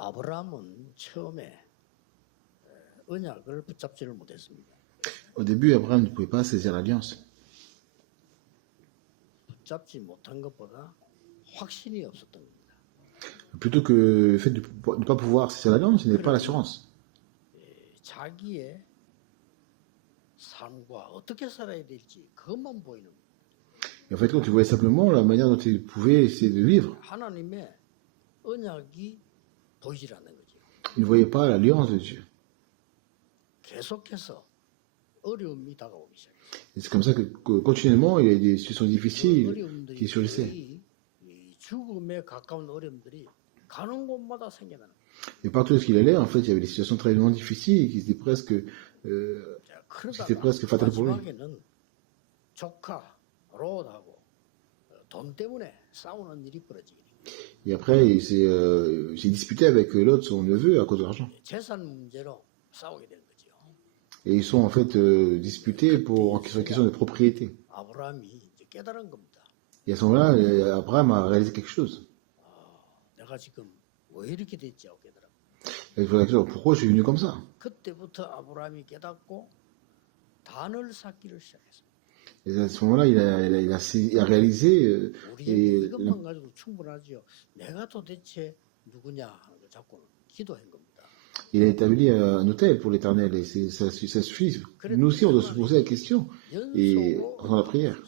아브라함은 처음에 언약을 붙잡지를 못했습니다. Au début, Abraham ne pouvait pas saisir l'alliance. 붙잡지 못한 것보다 확신이 없었던 겁니다. Plutôt que le fait de ne pas pouvoir saisir l'alliance, il n'est pas l'assurance. 자기의 삶과 어떻게 살아야 될지 그것만 보이는 겁니다. Et en fait, quand tu voyais simplement la manière dont il pouvait essayer de vivre, 하나님의 언약이 보이질 않는 거죠. il ne voyait pas l'alliance de Dieu. 계속해서 어려움이 다가오기 시작했어요. Et c'est comme ça que continuellement, il y a des situations difficiles qui surgissaient. 이 죽음에 가까운 어려움들이 가는 곳마다 생겨나는 거예요. Et partout où il allait, en fait, il y avait des situations très difficiles qui étaient presque fatales pour lui. 마지막에는 조카 롯하고 돈 때문에 싸우는 일이 벌어지게 됩니다. Et après, il s'est disputé avec l'autre, son neveu, à cause de l'argent. 재산 문제로 싸우게 된 거죠. Et ils sont en fait disputés pour question de propriété. 아브라함이 이제 깨달은 겁니다. Et à ce moment-là, Abraham a réalisé quelque chose. 내가 지금 왜 이렇게 됐지 하고 깨달은. Et il faut la question, pourquoi je suis venu comme ça? 그때부터 아브라함이 깨닫고 단을 쌓기를 시작했습니다. Et à ce moment-là, il a réalisé et 이것만 가지고 충분하지요. 내가 도대체 누구냐 하는 거 자꾸 기도한 겁니다. il a établi un autel pour l'Éternel. Et ça suffit. Nous aussi, on doit se poser la question et dans la prière.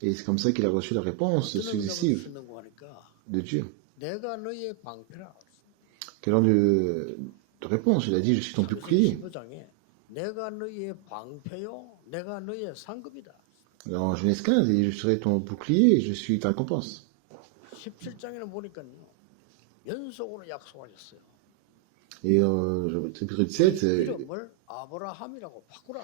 Et c'est comme ça qu'il a reçu la réponse successive de Dieu. 내가 너의 방패라. Quel genre de réponse? Il a dit, je suis ton bouclier. 내가 너의 방패요, 내가 너의 상급이다. En Genèse 15, il dit, je serai ton bouclier, je suis ta récompense. 17장에는 보니까요, 연속으로 약속하셨어요. Et chapitre 17, 이름을 아브라함이라고 바꾸라.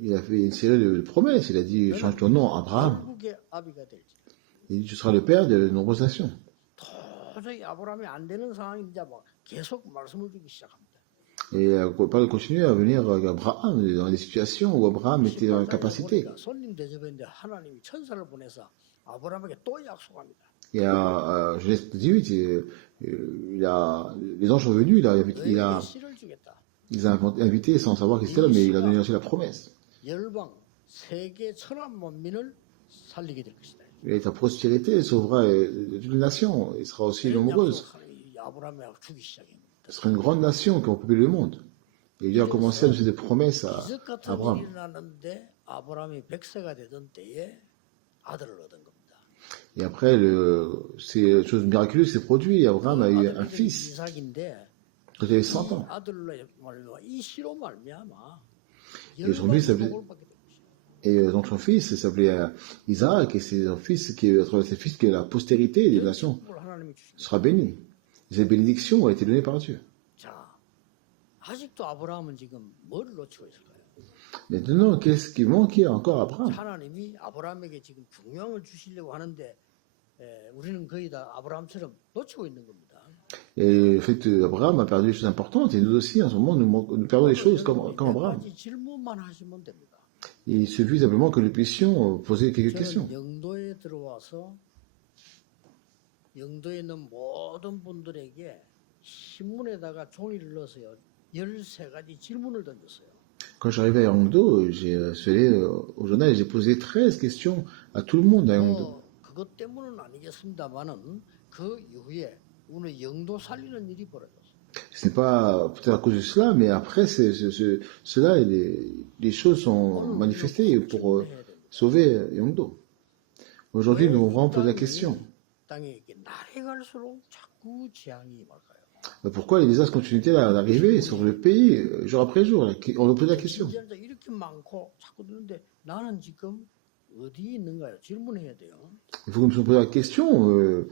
il a fait une série de promesses. Il a dit, change ton nom, Abraham. 한국의 아비가 될지. Il dit, tu seras le père de nombreuses nations. 도저히 아브라함이 안 되는 상황이자 막 계속 말씀을 주기 시작합니다. Et Paul continue à venir avec Abraham dans des situations où Abraham était en capacité. 손님 대접했는데 하나님이 천사를 보내서 아브라함에게 또 약속합니다. Et à Genèse 18, les anges sont venus, il a invité sans savoir qui c'était là, mais il a donné aussi la promesse. 열방 세계 천한 만민을 살리게 될 것이다. Et ta prospérité sauvera toute une nation, il sera aussi nombreuse. 아브라함을 주기 시작합니다. Ce sera une grande nation qui va peupler le monde. Et Dieu a commencé à nous faire des promesses à Abraham. 아브라함이 100세가 되던 때에 아들을 얻은 겁니다. Et après, ces choses miraculeuses s'est produit. Abraham a eu un fils quand il avait 100 ans. Et son fils s'appelait, donc son fils s'appelait Isaac, et c'est son fils que la postérité des nations sera bénie. Et cette bénédiction a été donnée par Dieu. 아직도 아브라함은 지금 뭘 놓치고 있을까요? Maintenant, qu'est-ce qui manquait encore à Abraham? 하나님이 아브라함에게 지금 중요함을 주시려고 하는데 우리는 거의 다 아브라함처럼 놓치고 있는 겁니다. Et le fait Abraham a perdu des choses importantes, et nous aussi, en ce moment, nous perdons des choses comme Abraham. 질문만 하시면 됩니다. Il suffit simplement que nous puissions poser quelques questions. 영도에 들어와서 영도에 있는 모든 분들에게 신문에다가 종이를 넣어서요. 13가지 질문을 던졌어요. Quand j'arrivais à Yangdo, j'ai allé au journal et j'ai posé 13 questions à tout le monde à Yangdo. 그것 때문은 아니겠습니다만은 그 이후에 오늘 영도 살리는 일이 벌어졌어요. Ce n'est pas peut-être à cause de cela, mais après cela, les choses sont manifestées pour sauver Yangdo. Aujourd'hui, nous devons poser la question. 땅에 날이 갈수록 자꾸 재앙이 임할까요? Pourquoi les désastres continuent d'arriver sur le pays jour après jour? On nous pose la question. 이렇게 많고 자꾸 드는데 나는 지금 어디에 있는가요? 질문해야 돼요. Il faut que nous nous posions la question.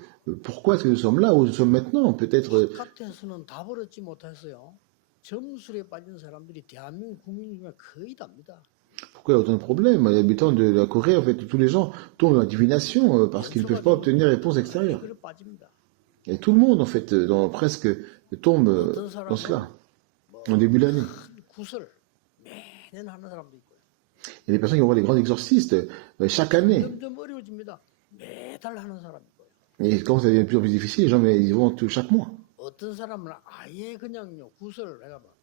Pourquoi est-ce que nous sommes là où nous sommes maintenant? Peut-être. 바깥에서는 답을 얻지 못했어요. 점술에 빠진 사람들이 대한민국 국민 중에 거의 답니다. Pourquoi il y a autant de problèmes? Les habitants de la Corée, en fait, tous les gens tombent dans la divination parce qu'ils ne peuvent pas obtenir réponse extérieure. Et tout le monde, en fait, presque tombe dans cela, en début d'année. Il y a des personnes qui vont voir des grands exorcistes chaque année. Et quand ça devient de plus en plus difficile, les gens ils vont chaque mois. 어떤 사람은 아예 그냥요 구설을 해가 막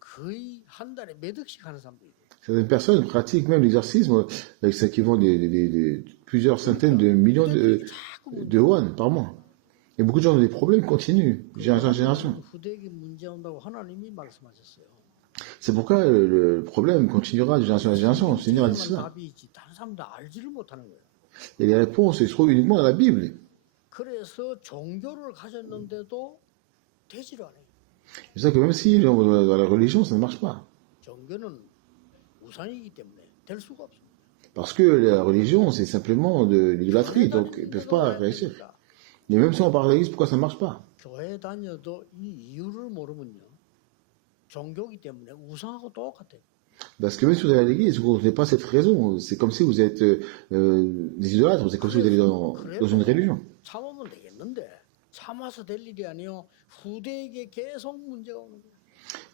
거의 한 달에 몇 억씩 하는 사람도 있고. Certaines personnes pratiquent même l'exorcisme avec ça qui vend plusieurs centaines de millions de won par mois. Et beaucoup de gens ont des problèmes continus, génération en génération. 후대기 문제 온다고 하나님이 말씀하셨어요. C'est pourquoi le problème continuera de génération en génération. Le Seigneur a dit cela. 답이 있지 다른 사람도 알지를 못하는 거예요. Et les réponses se trouvent uniquement dans la Bible. 그래서 종교를 가졌는데도 되지를 않아요. C'est ça que même si dans la religion, ça ne marche pas. 종교는 우상이기 때문에 될 수가 없습니다. Parce que la religion, c'est simplement de l'idolâtrie, donc ils ne peuvent pas réussir. Et même si on parle de l'église, pourquoi ça ne marche pas? 교회 다녀도 이 이유를 모르면요. 종교기 때문에 우상하고 똑같아요. Parce que même si vous allez à l'église, vous ne connaissez pas cette raison. C'est comme si vous êtes des idolâtres, c'est comme si vous allez dans une religion. 참으면 되겠는데 참아서 될 일이 아니요. 후대에게 계속 문제가 오는 거예요.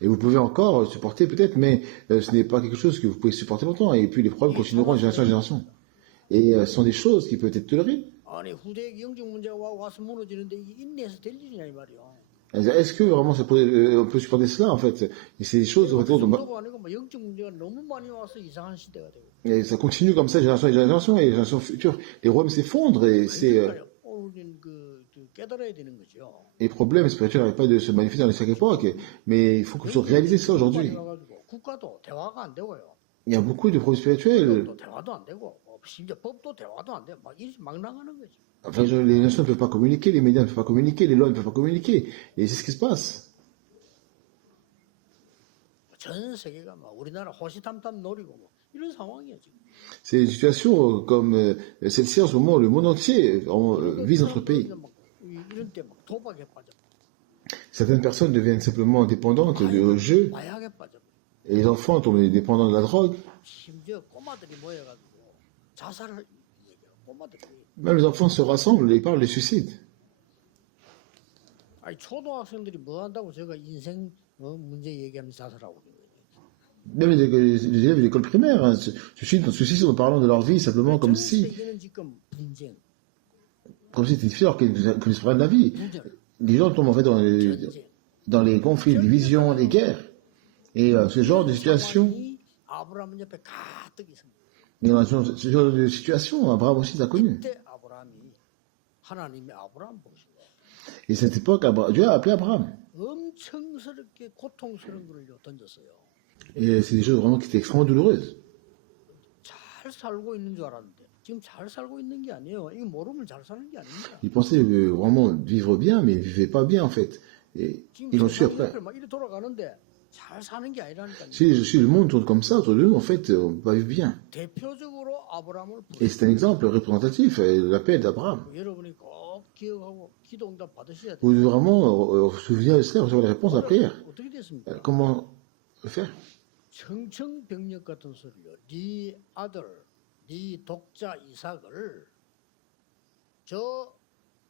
Et vous pouvez encore supporter peut-être, mais ce n'est pas quelque chose que vous pouvez supporter longtemps. Et puis les problèmes continueront de génération en génération. Et ce sont des choses qui peuvent être tolérées. 아니 후대에게 영적 문제가 와서 무너지는데 이게 인내해서 될 일이냐 이 말이요. Est-ce que vraiment on peut supporter cela en fait? Et c'est des choses 영적 문제가 너무 많이 와서 이상한 시대가 되고. Et ça continue comme ça, génération et génération, et génération future. Les royaumes s'effondrent et c'est. Les problèmes spirituels n'arrêtent pas de se manifester dans chaque époque, mais il faut que vous réalisez ça aujourd'hui. Il y a beaucoup de problèmes spirituels. Enfin, les nations ne peuvent pas communiquer, les médias ne peuvent pas communiquer, les lois ne peuvent pas communiquer. Et c'est ce qui se passe. C'est une situation comme celle-ci en ce moment, le monde entier vise notre pays. Certaines personnes deviennent simplement dépendantes au jeu, et les enfants tombent dépendants de la drogue. Même les enfants se rassemblent et parlent de suicide. Même les élèves de l'école primaire suicide en parlant de leur vie simplement comme si c'était une fleur qui ne se prend de la vie. Les gens tombent en fait dans les conflits, les divisions, les guerres. Et ce genre de situation, Abraham aussi l'a connu. Et cette époque, Dieu a appelé Abraham. Et c'est des choses vraiment qui étaient extrêmement douloureuses. Ils pensaient vraiment vivre bien, mais ils ne vivaient pas bien en fait. Et ils l'ont su après. Si le monde tourne comme ça autour de nous, en fait, on ne peut pas vivre bien. Et c'est un exemple représentatif, l'appel d'Abraham. Vous devez vraiment vous souvenir de cela, recevoir les réponses à la prière. Comment le faire? 청천벽력 같은 소리요. 네 아들, 네 독자 이삭을 저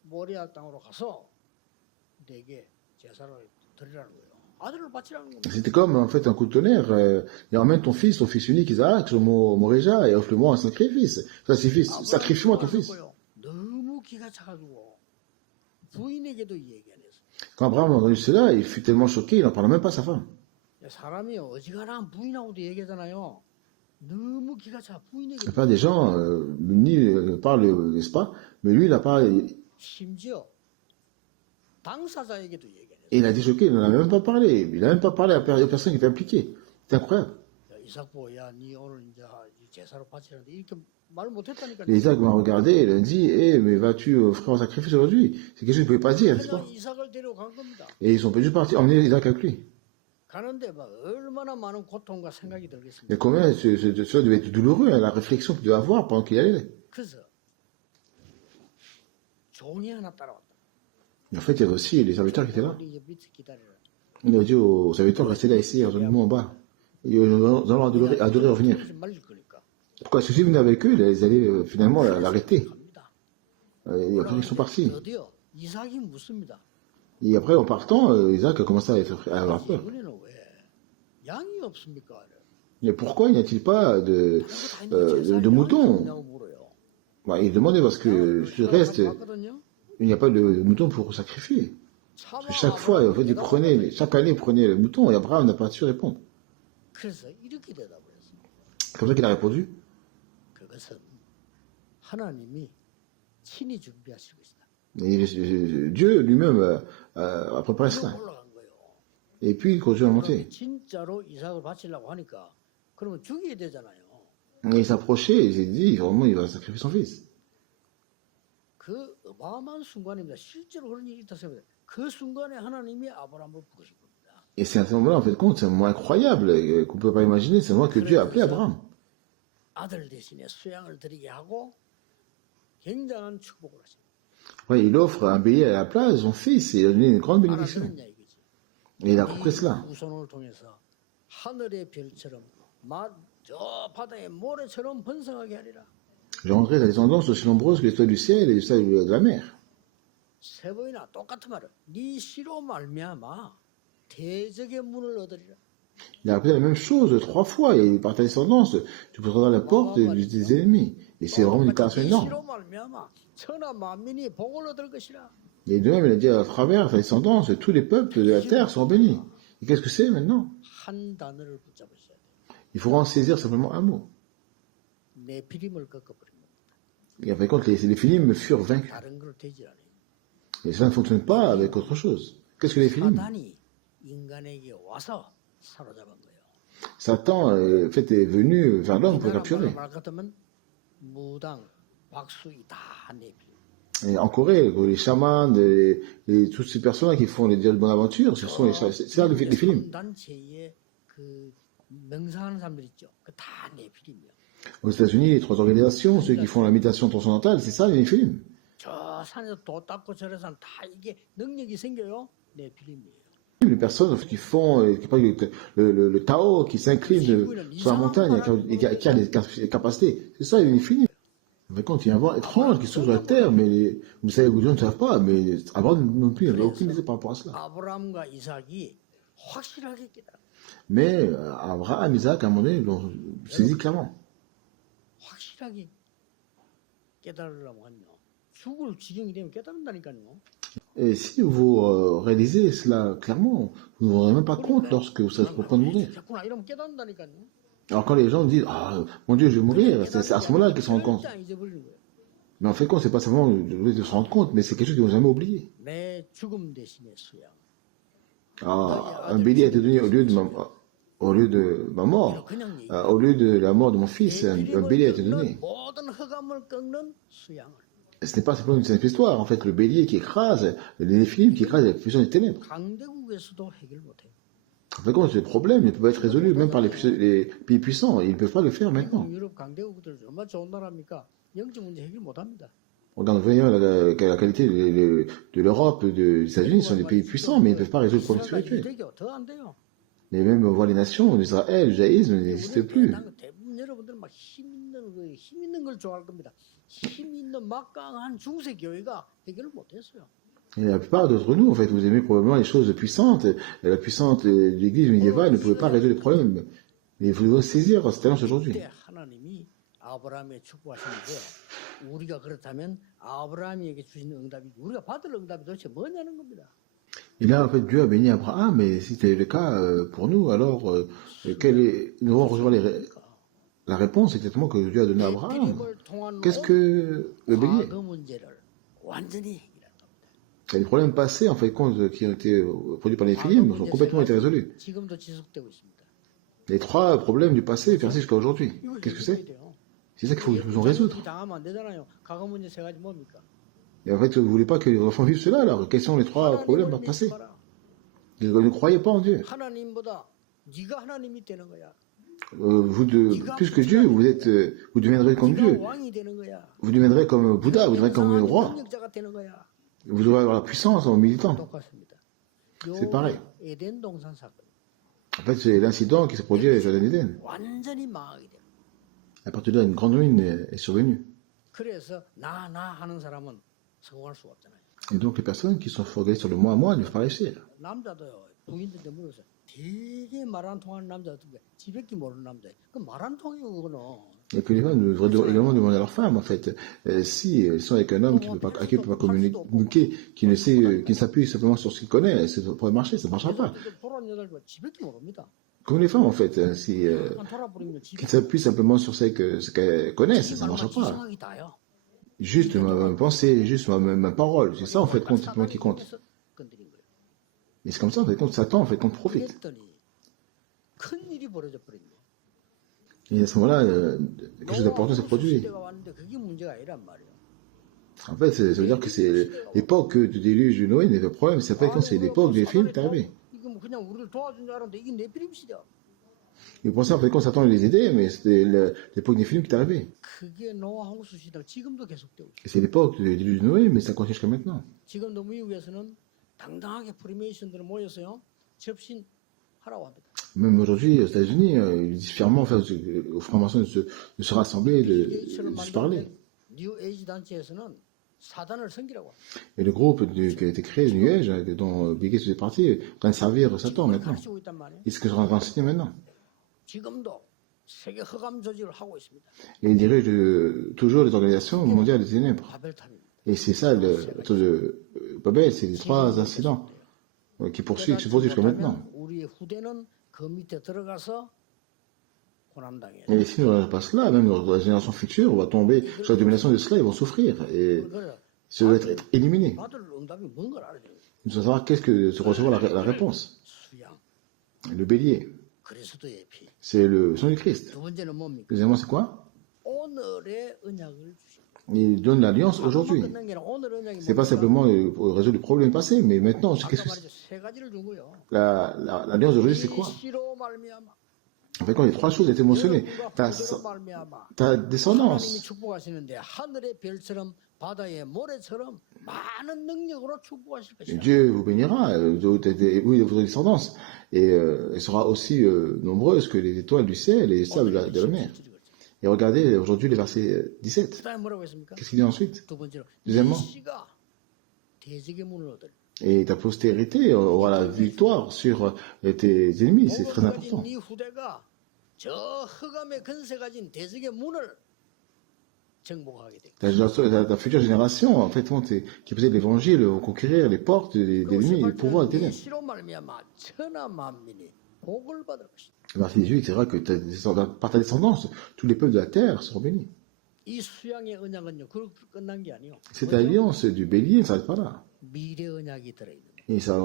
모리아 땅으로 가서 내게 제사를 드리라는 거예요. 아들을 바치라는 겁니다. C'était comme en fait un coup de tonnerre. Et emmène ton fils unique Isaac, sur Moréja, et offre-moi un sacrifice. Sacrifie-moi ton fils. 너무 기가 차가지고 부인에게도 얘기 안 했어. Quand Abraham a entendu cela, il fut tellement choqué, il n'en parla même pas à sa femme. 사람이 어지간한 부인하고도 얘기하잖아요. 너무 기가 차 부인에게. La plupart des gens parlent, n'est-ce pas? Mais lui, il n'a pas. 심지어 당사자에게도 얘기 안 했어. Et il a été choqué, il n'en a même pas parlé. Il n'a même pas parlé aux personnes qui étaient impliquées. C'est incroyable. Et Isaac m'a regardé et il a dit, mais vas-tu offrir un sacrifice aujourd'hui? C'est quelque chose qu'il ne pouvait pas dire, n'est-ce pas? Et ils sont juste partis emmener Isaac avec lui. Mais combien cela devait être douloureux, hein, la réflexion qu'il devait avoir pendant qu'il allait. Et en fait, il y avait aussi les serviteurs qui étaient là. Il a dit aux serviteurs, restez là ici, rejoignez-moi en bas. Et nous allons adorer revenir. Pourquoi? Parce que si vous venez avec eux, ils allaient finalement l'arrêter. Et après, ils sont partis. Et après, en partant, Isaac a commencé à avoir peur. Mais pourquoi n'y a-t-il pas de moutons? Il demandait parce que je reste, il n'y a pas de moutons pour sacrifier. Parce que chaque fois, en fait, chaque année, il prenait le mouton et Abraham n'a pas su répondre. 그래서 이렇게 대답을 했어요. C'est comme ça qu'il a répondu. 그것은 하나님이 친히 준비하실 것이다. Et Dieu lui-même a préparé cela. 올라간 거예요. Et puis il continue à monter. 진짜로 이삭을 바치려고 하니까 그러면 죽여야 되잖아요. Et il s'approchait et il s'est dit, vraiment, il va sacrifier son fils. 그 어마어마한 순간입니다. 실제로 그런 일이 있었습니다. 그 순간에 하나님이 아브라함을 부르신 겁니다. Et c'est à ce moment-là, en fait, compte, c'est un moment incroyable qu'on ne peut pas imaginer. C'est le moment que Dieu a appelé Abraham. 아들 대신에 수양을 드리게 하고 굉장한 축복을 하십니다. Ouais, il offre un bélier à la place de son fils et il a donné une grande bénédiction. 알아들었냐 이거지. Et il a compris cela. 후손을 통해서 하늘의 별처럼 저 바다의 모래처럼 번성하게 하리라. J'ai rencontré la descendance aussi nombreuse que les étoiles du ciel et les étoiles de la mer. 세 번이나 똑같은 말을 네 씨로 말미암아 대적의 문을 얻으리라. Il a répété la même chose 3 fois. Et par ta descendance, tu poseras la porte des ennemis. Et c'est vraiment une déclaration 네 énorme. 씨로 말미암아 천하 만민이 복을 얻을 것이라. Et de même, il a dit à travers ta descendance, tous les peuples de la terre seront bénis. Et qu'est-ce que c'est maintenant? 한 단어를 붙잡으셔야 돼. Il faut en saisir simplement un mot. 네피림을 꺾어버린 겁니다. Et en fin de compte, les Philimes furent vaincus. 다른 걸 되지 않아요. Et cela ne fonctionne pas avec autre chose. Qu'est-ce que les Philimes? 사단이 인간에게 와서 사로잡은 거예요. Satan, en fait, est venu vers l'homme pour le capturer. 말 같으면 무당, 박수이 다 네피림. Et en Corée, les chamans, toutes ces personnes qui font les dieux de bonne aventure, ce sont c'est ça les Philimes. 단체의 그 명상하는 사람들 있죠. 그 다 네피림이에요. Aux États-Unis, les 3 organisations, ceux qui font la méditation transcendantale, c'est ça les Philimes. 저 산에서 도 닦고 저래서 다 이게 능력이 생겨요. 네피림이에요. Les personnes qui font le Tao, qui s'inclinent sur la montagne et qui a des capacités, c'est ça les Philimes. En fait, quand il y a un vent étrange qui se trouve sur la terre, mais vous savez, les gens ne savent pas, mais Abraham non plus, il n'avait aucune idée par rapport à cela. 아브라함과 이삭이 확실하게 깨달아. Mais Abraham, Isaac, à un moment donné, l'ont saisi clairement. 확실하게 깨달으려고 하면 죽을 지경이 되면 깨달은다니까요. Et si vous réalisez cela clairement, vous ne vous rendrez même pas compte lorsque vous serez au point de mourir. 됐구나 이러면 깨닫는다니까요. Alors quand les gens disent ah mon Dieu je vais mourir, c'est à ce moment-là qu'ils se rendent compte. 잊어버리는 거예요. Mais en fait compte c'est pas simplement de se rendre compte, mais c'est quelque chose qu'ils vont jamais oublier. 내 죽음 대신에 수양. Ah, un bélier a été donné au lieu de ma mort, au lieu de la mort de mon fils, un bélier a été donné. 모든 흑암을 꺾는 수양을. Et ce n'est pas simplement une simple histoire, en fait le bélier qui écrase, les Néphilim qui écrase la puissance des ténèbres. 강대국에서도 해결 못해요. En fait, ce problème ne peut pas être résolu même par les pays puissants. Ils ne peuvent pas le faire maintenant. 유럽 강대국들 얼마나 좋은 나라입니까? 영적 문제 해결 못합니다. Regarde, voyons la qualité de l'Europe, des États-Unis, sont des pays puissants, mais ils ne peuvent pas résoudre le problème spirituel. 더안 돼요. Et même on voit les nations, l'Israël, le judaïsme n'existe plus. 대부분 여러분들은 막 힘 있는 걸 좋아할 겁니다. 힘 있는 막강한 중세 교회가 해결을 못했어요. Et la plupart d'entre nous, en fait, vous aimez probablement les choses puissantes. Et la puissante de l'Église médiévale ne pouvait pas résoudre les problèmes. Mais vous devez saisir cette tendance aujourd'hui. 하나님이 아브라함에 축복하시는데 우리가 그렇다면 아브라함에게 주신 응답이 우리가 받을 응답이 도대체 뭐냐는 겁니다. Et là, en fait, Dieu a béni Abraham, mais si c'était le cas pour nous, alors nous allons recevoir la réponse exactement que Dieu a donnée à Abraham. Qu'est-ce que le bélier? Il y a des problèmes passés, en fait, qui ont été produits par les Philimes, ont complètement été résolus. Les 3 problèmes du passé persistent jusqu'à aujourd'hui. Qu'est-ce que c'est? C'est ça qu'il faut que nous en résoudre. Et en fait, vous ne voulez pas que les enfants vivent cela, alors quels sont les 3 problèmes passés? Ne croyez pas en Dieu. Plus que Dieu, vous deviendrez comme Dieu. Vous deviendrez comme Bouddha, vous deviendrez comme le roi. Vous devrez avoir la puissance en militant. C'est pareil. En fait, c'est l'incident qui s'est produit à Jardin d'Éden. À partir de là, une grande ruine est survenue. Et donc, les personnes qui sont focalisées sur le moi à moi ne peuvent pas réussir. 되게 말 안 통하는 남자 어떤 게 지밖에 모르는 남자. 그 말 안 통해요 그거는. Et que les femmes devraient également demander à leurs femmes, en fait, si elles sont avec un homme à qui ne peut pas communiquer, qui ne s'appuie simplement sur ce qu'il connaît, ça pourrait marcher, ça ne marchera pas. Comme les femmes, en fait, qu'ils s'appuient simplement sur ce qu'elles connaissent, ça ne marchera pas. Juste ma pensée, juste ma parole, c'est ça, en fait, qui compte. Mais c'est comme ça, en fait, quand Satan, en fait, qu'on profite. Et à ce moment-là, quelque chose d'important s'est produit. En fait, ça veut dire que c'est l'époque du déluge de Noé n'est pas le problème, c'est pas quand c'est l'époque des films qui est arrivé. Ils pensaient en fait quand Satan les aidait, mais c'était l'époque des films qui est arrivée. Et c'est l'époque du déluge de Noé, mais ça continue jusqu'à maintenant. Même aujourd'hui, aux États-Unis, ils disent fièrement aux francs-maçons de se rassembler, de se parler. Et le groupe qui a été créé, New Age, dont Bill Gates faisait partie, est en train de servir Satan maintenant. Et ce que je vais enseigner maintenant. Et il dirige toujours les organisations mondiales des ténèbres. Et c'est ça, le de Babel, c'est les 3 incidents qui se poursuivent jusqu'à maintenant. Et si nous n'arrivons pas cela, même dans la génération future, on va tomber sous la domination de cela, ils vont souffrir et ça va être éliminé. Nous devons savoir qu'est-ce que se recevoir la réponse. Le bélier, c'est le sang du Christ. Deuxièmement, c'est quoi? Il donne l'alliance aujourd'hui. C'est pas simplement pour résoudre le problème passé, mais maintenant, qu'est-ce que c'est? L'alliance d'aujourd'hui, c'est quoi? En fait, quand les 3 choses étaient mentionnées, ta descendance. Et Dieu vous bénira, votre descendance, et elle sera aussi nombreuse que les étoiles du ciel et les sables de la mer. Et regardez aujourd'hui le verset 17. Qu'est-ce qu'il dit ensuite? Deuxièmement, et ta postérité aura la victoire sur tes ennemis, c'est très important. Ta future génération, en fait, qui possède l'évangile, vont conquérir les portes des ennemis et le pouvoir des ténèbres. Verset 18, c'est vrai que par ta descendance, tous les peuples de la terre seront bénis. Cette alliance du bélier ne s'arrête pas là. Et ça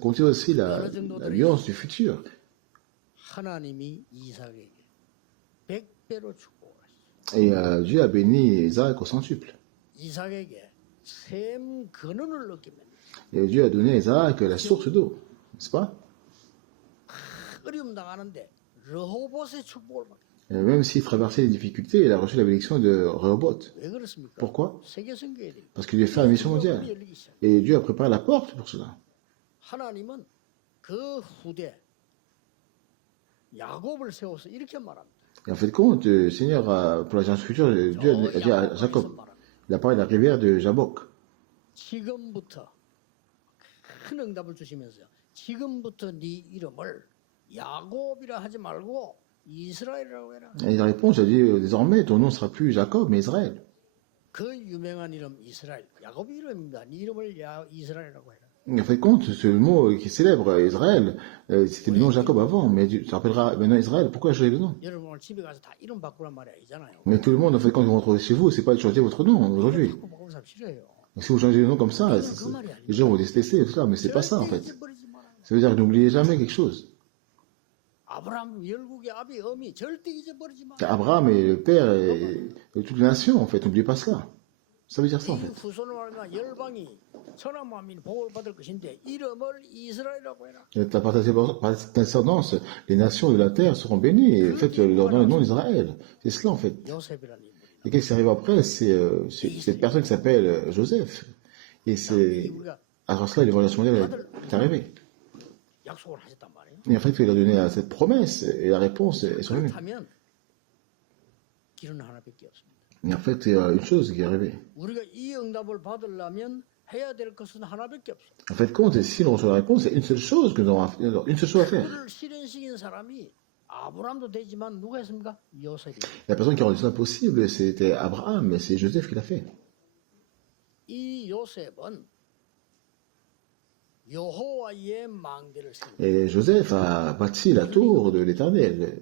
contient aussi l'alliance du futur. Et Dieu a béni Isaac au centuple. Et Dieu a donné à Isaac la source d'eau, n'est-ce pas? Et même s'il traversait les difficultés, il a reçu la bénédiction de Rehoboth. Pourquoi? Parce qu'il lui a fait la mission mondiale. Et Dieu a préparé la porte pour cela. Et en fait, compte, le Seigneur, pour la génération future, Dieu a dit à Jacob, il a parlé de la rivière de Jabok. Et la réponse, a dit, désormais, ton nom ne sera plus Jacob, mais Israël. En fait, compte, ce mot qui célèbre Israël, c'était le nom Jacob avant, mais tu te rappelleras maintenant Israël. Pourquoi changer le nom? Mais tout le monde, en fait, quand vous rentrez chez vous, c'est pas de changer votre nom aujourd'hui. Si vous changez le nom comme ça, les gens vont détester tout ça, mais c'est pas ça, en fait. Ça veut dire que n'oubliez jamais quelque chose. Abraham est le père de toute la nation, en fait. N'oubliez pas cela. Ça veut dire ça, en fait. Par ta descendance, les nations de la terre seront bénies. Et en fait, leur donne le nom d'Israël. C'est cela, en fait. Et qu'est-ce qui arrive après? C'est cette personne qui s'appelle Joseph. Et c'est à cela, l'évaluation mondiale est arrivée. Et en fait, il a donné cette promesse, et la réponse est survenue. Et en fait, il y a une chose qui est arrivée. En fait, compte, si l'on reçoit la réponse, c'est une seule chose que nous avons une seule chose à faire. 아브라함도 되지만 누가 했습니까? 요셉이. La personne qui a rendu ça possible, c'était Abraham, mais c'est Joseph qui l'a fait. 이 요셉은 여호와의 망대를 세운 Et Joseph a bâti la tour de l'Éternel.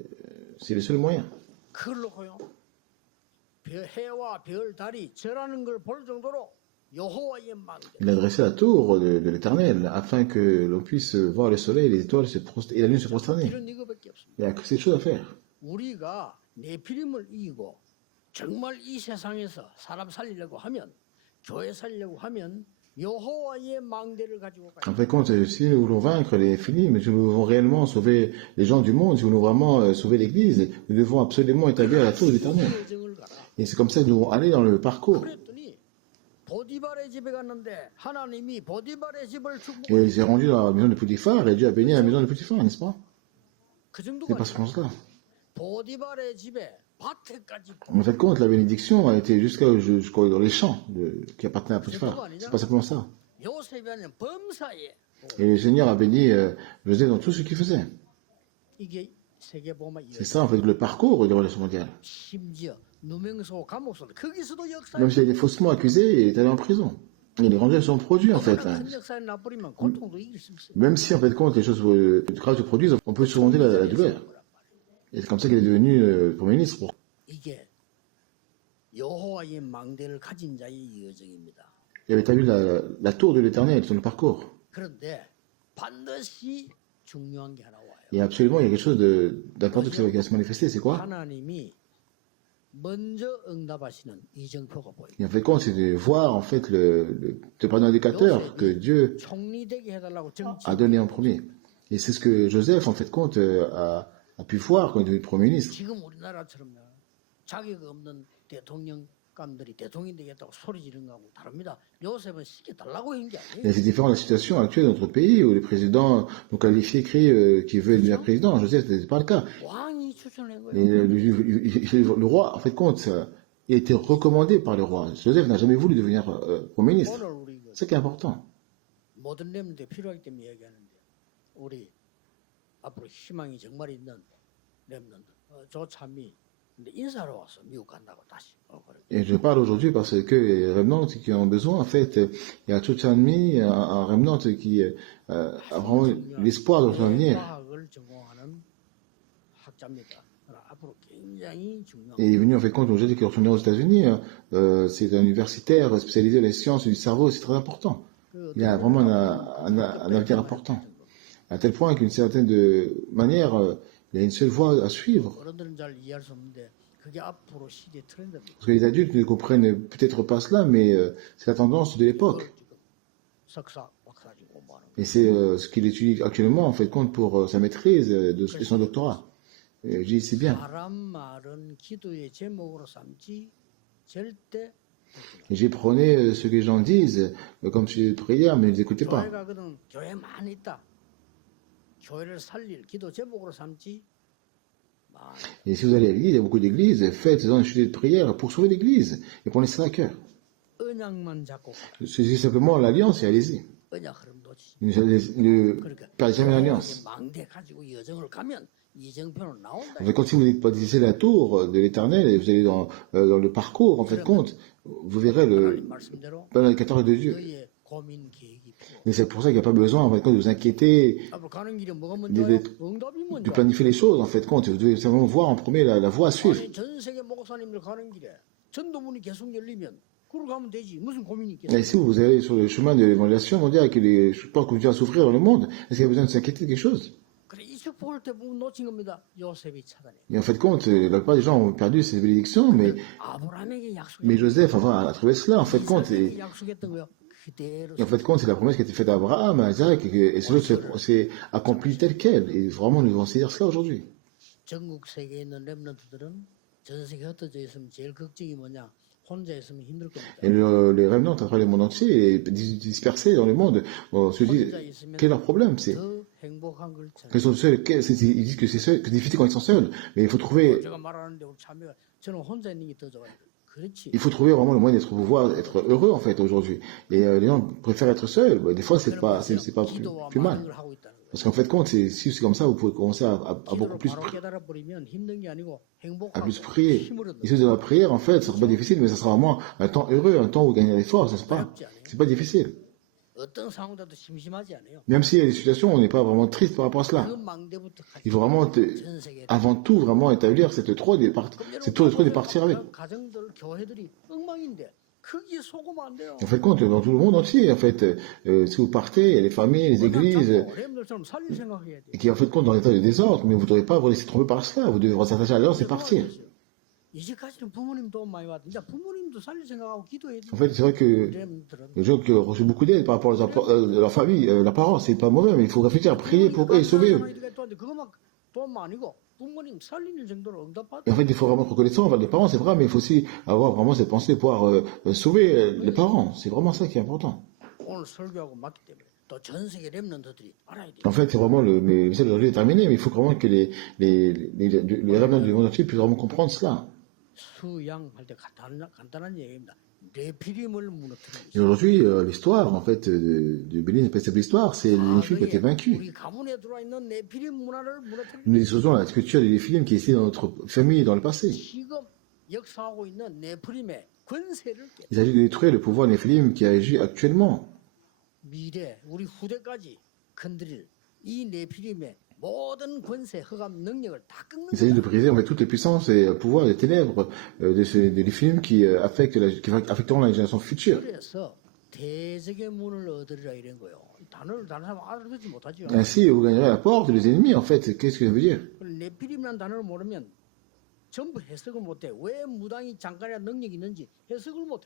C'est le seul moyen. 그걸 놓고요. 해와 별, 달이 절하는 걸 볼 정도로 여호와의 망대. Il a dressé la tour de l'Éternel afin que l'on puisse voir le soleil, les étoiles et la lune se prosterner. 이런 이거밖에 없습니다. Il n'y a que ces choses à faire. 우리가 네피림을 이기고 정말 이 세상에서 사람 살리려고 하면 교회 살리려고 하면 여호와의 망대를 가지고 가야 En fait, compte, si nous voulons vaincre les Philippes, si nous voulons réellement sauver les gens du monde, si nous voulons vraiment sauver l'Église, nous devons absolument établir la tour de l'Éternel. 여정을 가라. Et c'est comme ça que nous devons aller dans le parcours. 그랬더니 보디발의 집에 갔는데 하나님이 보디발의 집을 Et 축복해. il s'est rendu dans la maison de Potiphar et Dieu a béni la maison de Potiphar, n'est-ce pas? 그 C'est 정도가 pas ce 아니라 sens-là. 보디발의 집에 밭에까지 En fait, compte, la bénédiction a été jusqu'au dans les champs qui appartenaient à Potiphar. C'est pas simplement ça. 요셉이 아니라 범사에 Et le Seigneur a béni Joseph dans tout ce qu'il faisait. 이게 세계보험의 C'est ça, en fait, le parcours des relations mondiales. 심지어 누명소 감옥소도 거기서도 역사. Même s'il a été faussement accusé, il est allé en prison. Il est rendu à son produit, en fait. 큰 역사에 나버리면 고통도 이길 수 있어요. Même si, en fait, compte, les choses graves se produisent, on peut surmonter la douleur. Et c'est comme ça qu'il est devenu Premier ministre. 이게 여호와의 망대를 가진 자의 여정입니다. Il avait établi la tour de l'Éternel sur le parcours. 그런데 반드시 중요한 게 하나 와요. Et absolument, il y a quelque chose d'important qui va se manifester, c'est quoi? 하나님이 먼저 응답하시는 이정표가 보여요. Et en fait, compte, c'est de voir, en fait, de prendre un indicateur que Dieu 총리되게 해달라고 정치. a donné en premier. Et c'est ce que Joseph, en fait, compte, a pu voir quand il est devenu Premier ministre. 지금 우리나라처럼 자격 없는 대통령감들이 대통령이 되겠다고 소리 지르는 거하고 다릅니다. 요셉은 시켜달라고 한 게 아니에요. Et c'est différent de la situation actuelle de notre pays où les présidents nous qualifient, crient qu'ils veulent devenir président. Joseph, ce n'est pas le cas. 왕이 추천한 거예요. Et le roi, en fait, compte, il a été recommandé par le roi. Joseph n'a jamais voulu devenir Premier ministre. 오늘 우리 C'est ça qui est important. 모든 렘들이 필요하기 때문에 얘기하는데 우리 앞으로 희망이 정말 있는 렘들 조참이 근데 인사로 와서 미국 간다고 다시 그래. Et je parle aujourd'hui parce que les remnants qui ont besoin, en fait, il y a Cho Chan-mi, un remnant qui a vraiment l'espoir de revenir. 과학을 전공하는 학자입니다. 앞으로 굉장히 중요한. Et il est venu, en fait, compte, aujourd'hui, qu'il est retourné aux États-Unis. C'est un universitaire spécialisé dans les sciences du cerveau, c'est très important. Il a vraiment un avenir important. À tel point qu'une certaine manière, il y a une seule voie à suivre. 어른들은 잘 이해할 수 없는데 그게 앞으로 시대 트렌드입니다. Parce que les adultes ne comprennent peut-être pas cela, mais c'est la tendance de l'époque. 석사, 박사직 공부하는. Et c'est ce qu'il étudie actuellement, en fait, compte pour sa maîtrise de son doctorat. Et je dis, c'est bien. 사람 말은 기도의 제목으로 삼지 절대. Et j'ai prôné ce que les gens disent comme sujet de prière, mais ne les écoutez pas. 교회가 그는 교회 많이 있다. 교회를 살릴 기도 제목으로 삼지. Et si vous allez à l'église, il y a beaucoup d'églises, faites-en un sujet de prière pour sauver l'église et prenez ça à cœur. 언약만 잡고 C'est simplement l'alliance et allez-y. 언약 흐름 놓치지. Ne perdez jamais l'alliance. 망대 가지고 여정을 가면 이정표는 나온다. En fait, quand vous bâtissez la tour de l'éternel et vous allez dans le parcours, en fait, compte, vous verrez le 말씀대로 indicateur de Dieu. 너희의 고민 계획이 필요. Mais c'est pour ça qu'il n'y a pas besoin, en fait, de vous inquiéter, 앞으로 가는 길이 뭐가 먼저요? 응답이 de 먼저. planifier les choses, en fait, compte. Vous devez simplement voir en premier la voie à suivre. 아니 전 세계 목사님들 가는 길에 전도문이 계속 열리면 그러고 가면 되지. 무슨 고민이 있겠어? Et si vous allez sur le chemin de l'évangélisation mondiale, que les portes continuent à s'ouvrir dans le monde, est-ce qu'il y a besoin de s'inquiéter de quelque chose? 그래 이쪽 볼 때 보면 놓친 겁니다. 요셉이 차단해. Et en fait, compte, la plupart des gens ont perdu ces bénédictions, mais 아브라함에게 약속했. Joseph a trouvé cela, en fait, compte. 이삭에게 약속했던 거요. 그대로. Et en fait, compte, c'est la promesse qui a été faite à Abraham, à Isaac, et cela s'est accompli tel quel. Et vraiment, nous devons saisir cela aujourd'hui. 전국 세계에 있는 렘넌트들은 전 세계 흩어져 있으면 제일 걱정이 뭐냐? 혼자 있으면 힘들 겁니다. Et les remnants à travers le monde entier, et dispersés dans le monde, se disent, quel est leur problème? C'est 더 행복한 걸 찾아. qu'ils sont seuls. Ils disent que c'est difficile quand ils sont seuls. Mais il faut trouver 제가 말하는데 우리 참여가 저는 혼자 있는 게 더 좋아요. 그렇지. il faut trouver vraiment le moyen d'être pouvoir être heureux en fait aujourd'hui. Et les gens préfèrent être seuls. Des fois c'est pas plus mal. 기도와 많은 걸 하고 있다는 거예요. Parce qu'en fait, si c'est comme ça, vous pouvez commencer à beaucoup plus, prier. Et si vous avez la prière, en fait, ça sera pas difficile, mais ça sera vraiment un temps heureux, un temps où vous gagnez des forces, n'est-ce pas? C'est pas difficile. Même s'il y a des situations où on n'est pas vraiment triste par rapport à cela. Il faut vraiment, avant tout, vraiment établir cette tour de partir avec. En fait, compte, dans tout le monde entier, en fait, si vous partez, il y a les familles, les églises, et qui en fait compte dans l'état de désordre, mais vous ne devrez pas vous laisser tromper par cela. Vous devez vous attacher à l'heure et partir. En fait, c'est vrai que les gens qui ont reçu beaucoup d'aide par rapport à leur famille, leurs parents, c'est pas mauvais, mais il faut réfléchir à prier pour eux et sauver eux. Et en fait, il faut vraiment être reconnaissant envers les parents, c'est vrai, mais il faut aussi avoir vraiment cette pensée de pouvoir sauver les parents. C'est vraiment ça qui est important. En fait, c'est vraiment le message d'aujourd'hui est terminé, mais il faut vraiment que les remnants du monde entier puissent vraiment comprendre cela. Et aujourd'hui, l'histoire, en fait, de Bénin et cette histoire, c'est les Néphilim qui ont été vaincus. Nous disons la scripture des Néphilim qui est ici dans notre famille dans le passé. Il s'agit de détruire le pouvoir Néphilim qui agit actuellement. Il s'agit de briser en fait toutes les puissances et pouvoirs des ténèbres des films qui affecteront la génération future. Ainsi, vous gagnerez la porte des ennemis, en fait. Qu'est-ce que ça veut dire?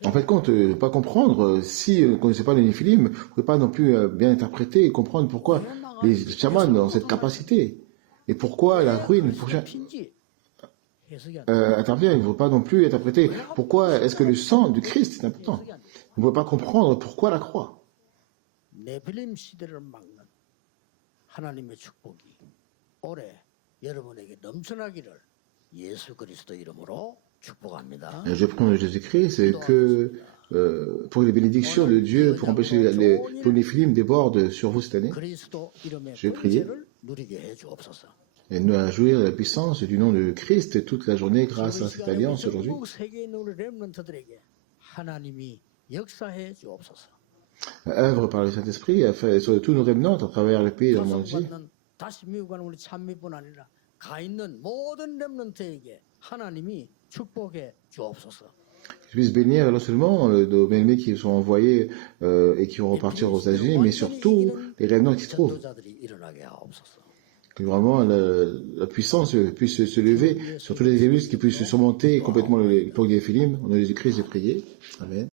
En fait, quand ne pas comprendre, si vous ne connaissez pas les Néphilim, vous ne pouvez pas non plus bien interpréter et comprendre pourquoi les chamans ont cette capacité. Et pourquoi la ruine intervient. Il ne faut pas non plus interpréter pourquoi est-ce que le sang du Christ est important. Vous ne pouvez pas comprendre pourquoi la croix. Je prends Jésus-Christ que pour les bénédictions de Dieu, pour empêcher que les Néphilim débordent sur vous cette année. Je vais prier. Et nous à jouir la puissance du nom de Christ toute la journée grâce à cette alliance aujourd'hui. Œuvre par le Saint-Esprit sur tous nos remnants à travers le pays de le monde entier. Je puisse bénir non seulement nos bien-aimés qui sont envoyés et qui vont repartir aux États-Unis, mais surtout les remnants qui se trouvent. Que vraiment la puissance puisse se lever sur tous les églises qui puissent surmonter complètement l'époque des Néphilim. Au nom de Jésus-Christ, j'ai prié. Amen.